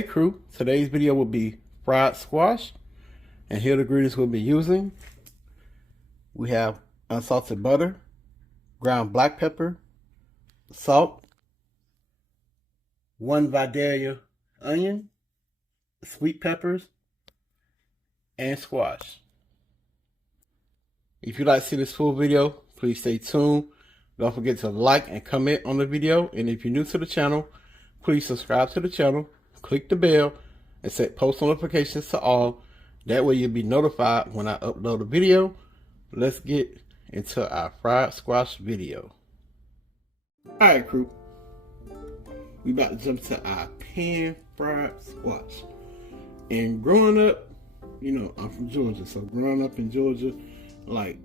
Hey crew, today's video will be fried squash, and here are the ingredients we'll be using. We have unsalted butter, ground black pepper, salt, 1 vidalia onion, sweet peppers, and squash. If you'd like to see this full video, please stay tuned. Don't forget to like and comment on the video, and if you're new to the channel, please subscribe to the channel, click the bell, and set post notifications to all. That way you'll be notified when I upload a video. Let's get into our fried squash video. Alright crew, we about to jump to our pan fried squash. And growing up, you know, I'm from Georgia, so growing up in Georgia, like,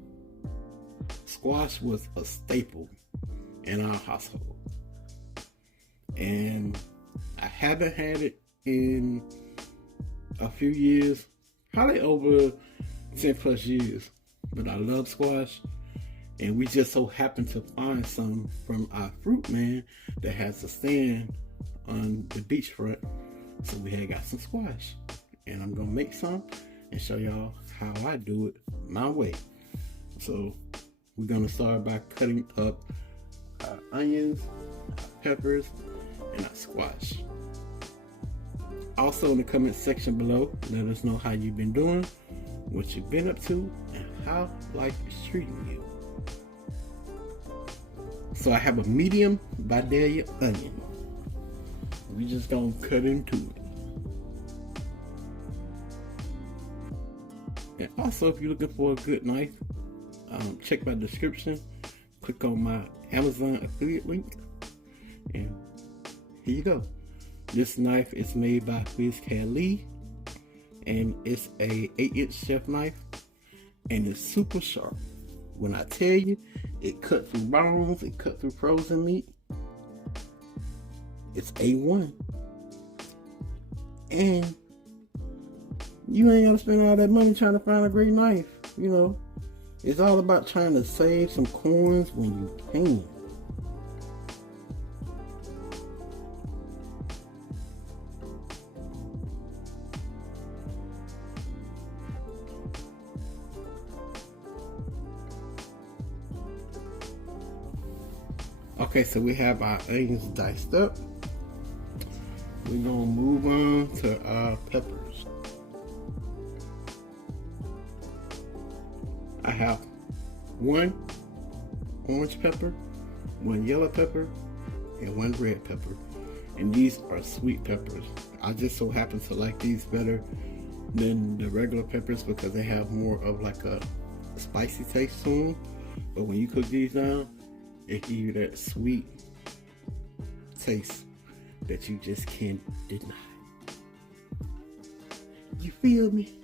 squash was a staple in our household. And I haven't had it in a few years, probably over 10 plus years, but I love squash, and we just so happened to find some from our fruit man that has a stand on the beachfront, so we had got some squash, and I'm gonna make some and show y'all how I do it my way. So we're gonna start by cutting up our onions, our peppers, and our squash. Also in the comment section below, let us know how you've been doing, what you've been up to, and how life is treating you. So I have a medium vidalia onion. We just gonna cut into it. And also, if you're looking for a good knife, check my description, click on my Amazon affiliate link, and here you go. This knife is made by Lee, and it's a 8-inch chef knife, and it's super sharp. When I tell you, it cut through bones, it cut through frozen meat. It's A1. And you ain't gotta spend all that money trying to find a great knife, you know. It's all about trying to save some coins when you can. Okay, so we have our onions diced up. We're gonna move on to our peppers. I have 1 orange pepper, 1 yellow pepper, and 1 red pepper. And these are sweet peppers. I just so happen to like these better than the regular peppers because they have more of like a spicy taste to them. But when you cook these down, it gives you that sweet taste that you just can't deny. You feel me?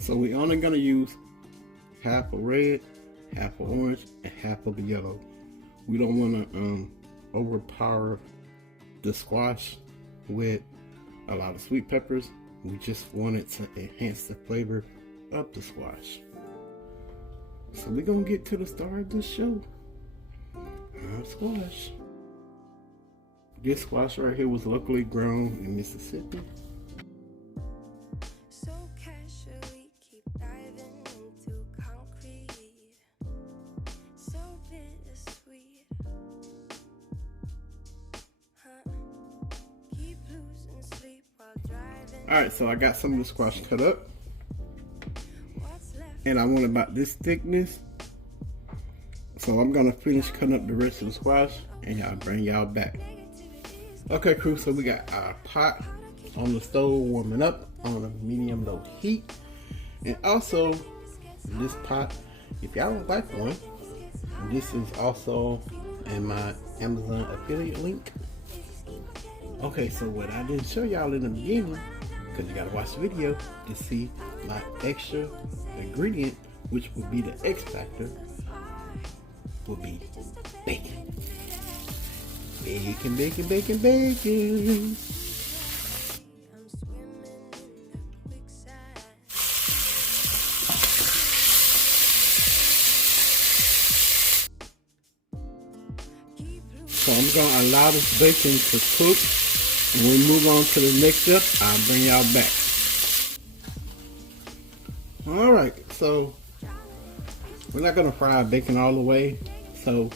So we're only gonna use half a red, half a orange, and half of a yellow. We don't want to overpower the squash with a lot of sweet peppers. We just want it to enhance the flavor of the squash. So we're gonna get to the star of this show. Squash. This squash right here was locally grown in Mississippi. Alright, so I got some of the squash cut up, and I want about this thickness, so I'm gonna finish cutting up the rest of the squash and I'll bring y'all back. Okay crew, so we got our pot on the stove warming up on a medium low heat, and also this pot, if y'all would like one, this is also in my Amazon affiliate link. Okay, so what I didn't show y'all in the beginning, because you gotta watch the video to see my extra ingredient, which would be the X factor, will be bacon. Bacon, bacon, bacon, bacon. So I'm going to allow this bacon to cook. When we move on to the next step, I'll bring y'all back. Alright, so we're not going to fry our bacon all the way. So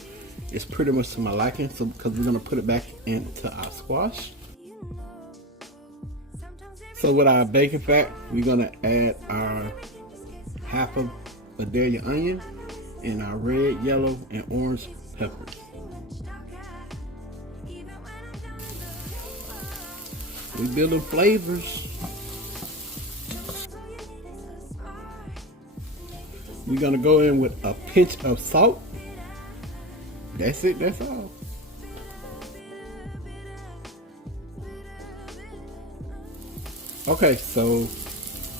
it's pretty much to my liking, so because we're going to put it back into our squash. So with our bacon fat, we're going to add our half of vidalia onion and our red, yellow, and orange peppers. We building flavors. We're gonna go in with a pinch of salt. That's it, that's all. Okay, so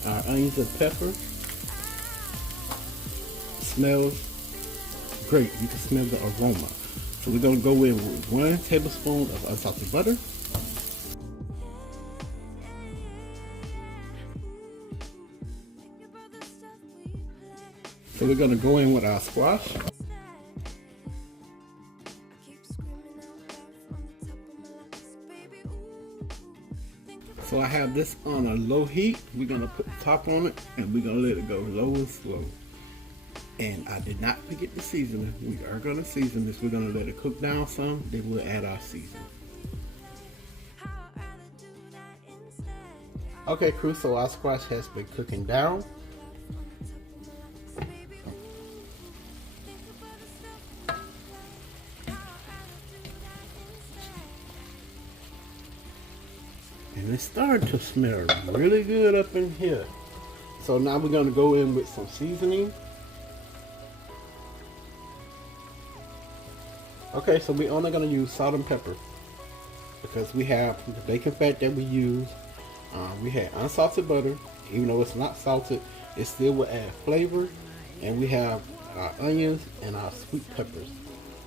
our onions and pepper smells great. You can smell the aroma. So we're gonna go in with 1 tablespoon of unsalted butter. So we're going to go in with our squash. So I have this on a low heat. We're going to put the top on it and we're going to let it go low and slow. And I did not forget the seasoning. We are going to season this. We're going to let it cook down some. Then we'll add our seasoning. Okay, crew, so our squash has been cooking down. And it's starting to smell really good up in here. So now we're going to go in with some seasoning. Okay, so we're only going to use salt and pepper because we have the bacon fat that we use. We had unsalted butter. Even though it's not salted, it still will add flavor. And we have our onions and our sweet peppers.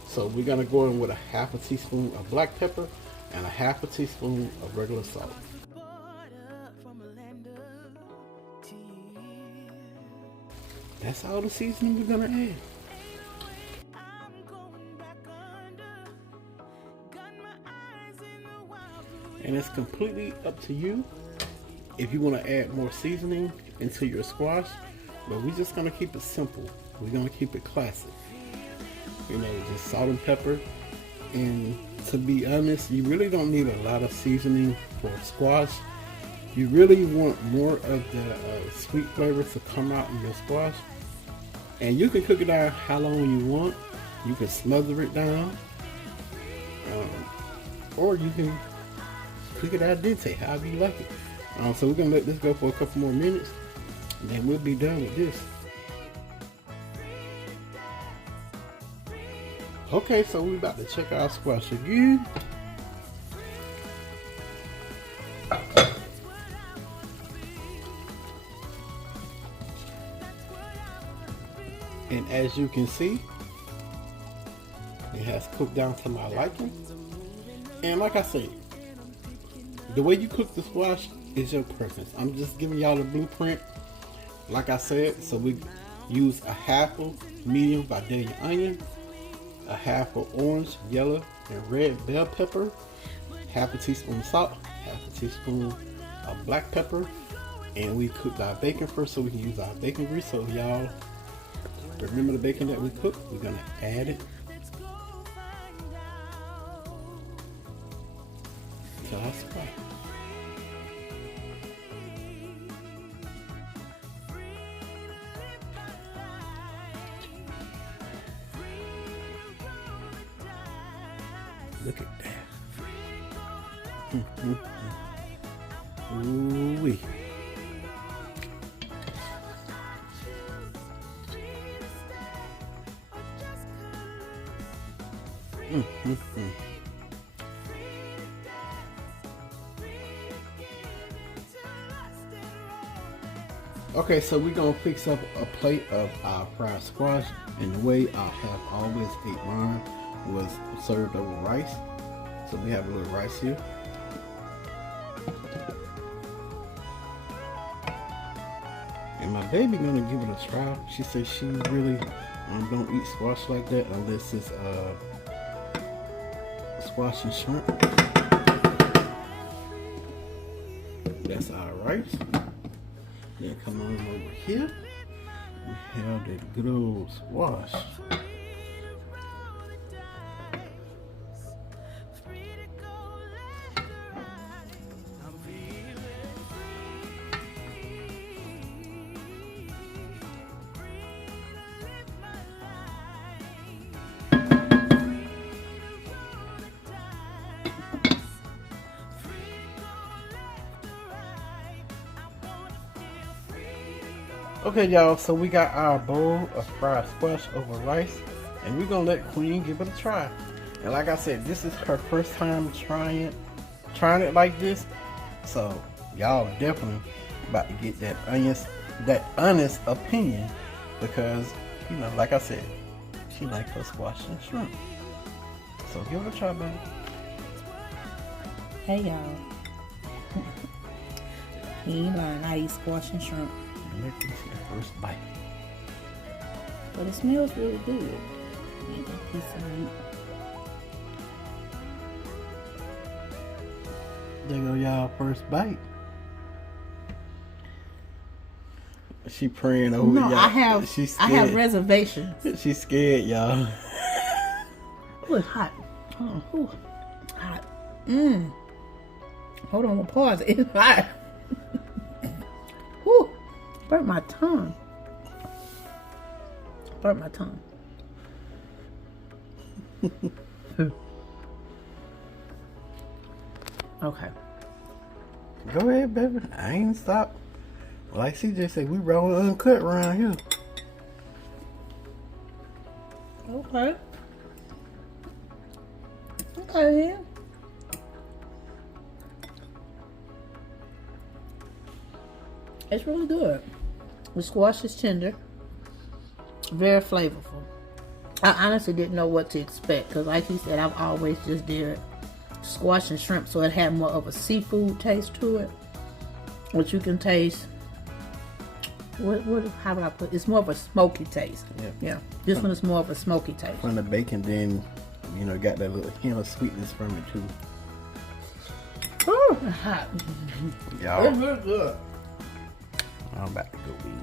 So we're going to go in with a half a teaspoon of black pepper and a half a teaspoon of regular salt. That's all the seasoning we're gonna add. And it's completely up to you if you want to add more seasoning into your squash, but we're just gonna keep it simple. We're gonna keep it classic. You know, just salt and pepper. And to be honest, you really don't need a lot of seasoning for squash. You really want more of the sweet flavor to come out in your squash. And you can cook it down how long you want. You can smother it down. Or you can cook it al dente, however you like it. So we're going to let this go for a couple more minutes. And then we'll be done with this. Okay, so we're about to check our squash again. And as you can see, it has cooked down to my liking. And like I said, the way you cook the squash is your preference. I'm just giving y'all the blueprint. Like I said, so we use a half of medium vidalia onion, a half of orange, yellow, and red bell pepper, half a teaspoon of salt, half a teaspoon of black pepper, and we cooked our bacon first so we can use our bacon grease. So y'all remember the bacon that we cooked, we're gonna add it to our squash. Look at that. Ooh-wee. Okay, so we're gonna fix up a plate of our fried squash, and the way I have always ate mine was served over rice. So we have a little rice here. And my baby gonna give it a try. She says she really don't eat squash like that unless it's squash and shrimp. That's our rice. Then come on over here. We have that good old squash. Okay, y'all, so we got our bowl of fried squash over rice, and we're gonna let Queen give it a try. And like I said, this is her first time trying it like this, so y'all definitely about to get that honest opinion, because you know, like I said, she likes her squash and shrimp. So give it a try, baby. Hey y'all, he learned how to eat squash and shrimp. Let me see the first bite. But it smells really good. Eat that piece of meat. There go y'all first bite. She praying over y'all. No, I have reservations. She's scared, y'all. Oh, it's hot. Oh, ooh, hot. Hold on, pause. It's hot. Whew. Burnt my tongue. Okay. Go ahead, baby. I ain't stopped. Like CJ said, we roll uncut around here. Okay. Okay, yeah. It's really good. The squash is tender, very flavorful. I honestly didn't know what to expect because, like he said, I've always just did squash and shrimp, so it had more of a seafood taste to it, which you can taste. How would I put it? It's more of a smoky taste. Yeah. This one is more of a smoky taste. From the bacon, then you know, got that little hint of sweetness from it too. Oh, it's hot. Y'all, It's really good. I'm about to go eat.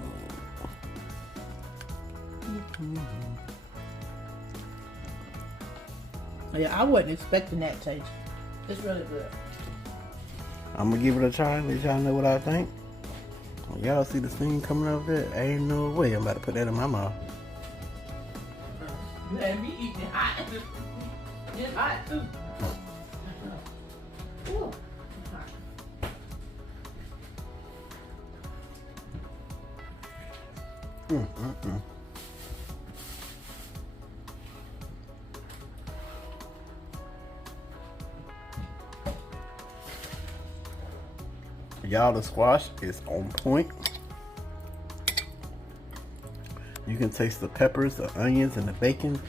Yeah, I wasn't expecting that taste. It's really good. I'm gonna give it a try. Let y'all know what I think. When y'all see the steam coming out of it, ain't no way I'm about to put that in my mouth. Let me eat it hot. It's hot too. Ooh. Y'all, the squash is on point. You can taste the peppers, the onions, and the bacon,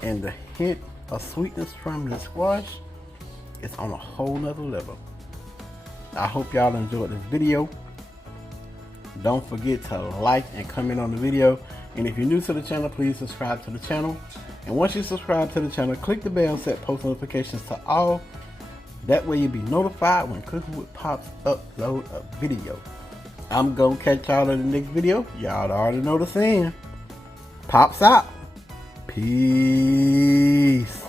and the hint of sweetness from the squash is on a whole nother level. I hope y'all enjoyed this video. Don't forget to like and comment on the video, and if you're new to the channel, please subscribe to the channel. And once you subscribe to the channel, click the bell, set post notifications to all. That way you'll be notified when Cooking with Pops upload a video. I'm gonna catch y'all in the next video. Y'all already know the saying. Pops out. Peace.